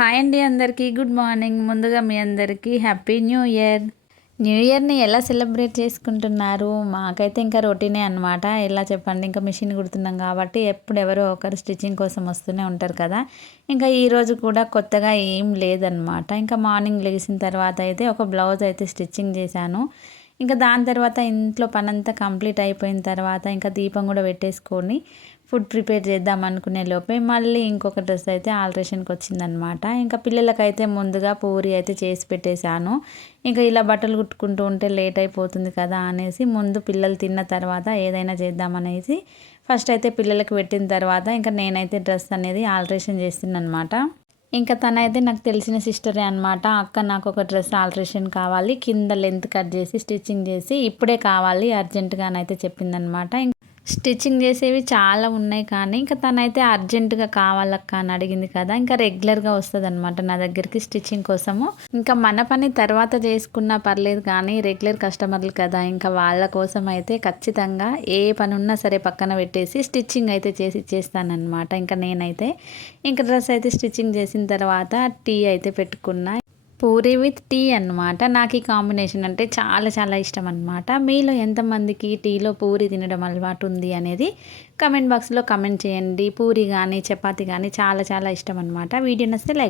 Hi అండి అందరికీ good morning. ముందుగా మీ అందరికీ హ్యాపీ న్యూ ఇయర్. న్యూ ఇయర్ని ఎలా సెలబ్రేట్ చేసుకుంటున్నారు? మాకైతే ఇంకా రొటీనే అనమాట. ఎలా చెప్పండి, ఇంకా మిషన్ కుడుతున్నాం కాబట్టి ఎప్పుడు ఎవరో ఒకరు స్టిచ్చింగ్ కోసం వస్తూనే ఉంటారు కదా. ఇంకా ఈరోజు కూడా కొత్తగా ఏం లేదనమాట. ఇంకా మార్నింగ్ లేచిన తర్వాత అయితే ఒక బ్లౌజ్ అయితే స్టిచ్చింగ్ చేశాను. ఇంకా దాని తర్వాత ఇంట్లో పనంతా కంప్లీట్ అయిపోయిన తర్వాత ఇంకా దీపం కూడా పెట్టేసుకొని ఫుడ్ ప్రిపేర్ చేద్దాం అనుకునే లోపే మళ్ళీ ఇంకొక డ్రెస్ అయితే ఆల్ట్రేషన్కి వచ్చిందనమాట. ఇంకా పిల్లలకైతే ముందుగా పూరి అయితే చేసి పెట్టేశాను. ఇంకా ఇలా బట్టలు కుట్టుకుంటూ ఉంటే లేట్ అయిపోతుంది కదా అనేసి ముందు పిల్లలు తిన్న తర్వాత ఏదైనా చేద్దామనేసి ఫస్ట్ అయితే పిల్లలకి పెట్టిన తర్వాత ఇంకా నేనైతే డ్రెస్ అనేది ఆల్ట్రేషన్ చేస్తున్నానమాట. ఇంకా తనైతే నాకు తెలిసిన సిస్టరే అనమాట. అక్క నాకు ఒక డ్రెస్ ఆల్ట్రేషన్ కావాలి, కింద లెంత్ కట్ చేసి స్టిచ్చింగ్ చేసి ఇప్పుడే కావాలి అర్జెంటుగానైతే చెప్పిందనమాట. స్టిచ్చింగ్ చేసేవి చాలా ఉన్నాయి కానీ ఇంకా తనైతే అర్జెంటుగా కావాలక్క అని అడిగింది కదా. ఇంకా రెగ్యులర్గా వస్తుంది అనమాట నా దగ్గరికి స్టిచ్చింగ్ కోసము. ఇంకా మన పని తర్వాత చేసుకున్నా పర్లేదు కానీ రెగ్యులర్ కస్టమర్లు కదా, ఇంకా వాళ్ళ కోసం అయితే ఖచ్చితంగా ఏ పని ఉన్నా సరే పక్కన పెట్టేసి స్టిచ్చింగ్ అయితే చేసి ఇచ్చేస్తానమాట. ఇంకా నేనైతే ఇంకా డ్రెస్ అయితే స్టిచ్చింగ్ చేసిన తర్వాత టీ అయితే పెట్టుకున్నా. పూరి విత్ టీ అన్నమాట. నాకు ఈ కాంబినేషన్ అంటే చాలా చాలా ఇష్టం అనమాట. మీలో ఎంతమందికి టీలో పూరి తినడం అలవాటు ఉంది అనేది కమెంట్ బాక్స్లో కమెంట్ చేయండి. పూరి కానీ చపాతి కానీ చాలా చాలా ఇష్టం అనమాట. వీడియో నచ్చితే లైక్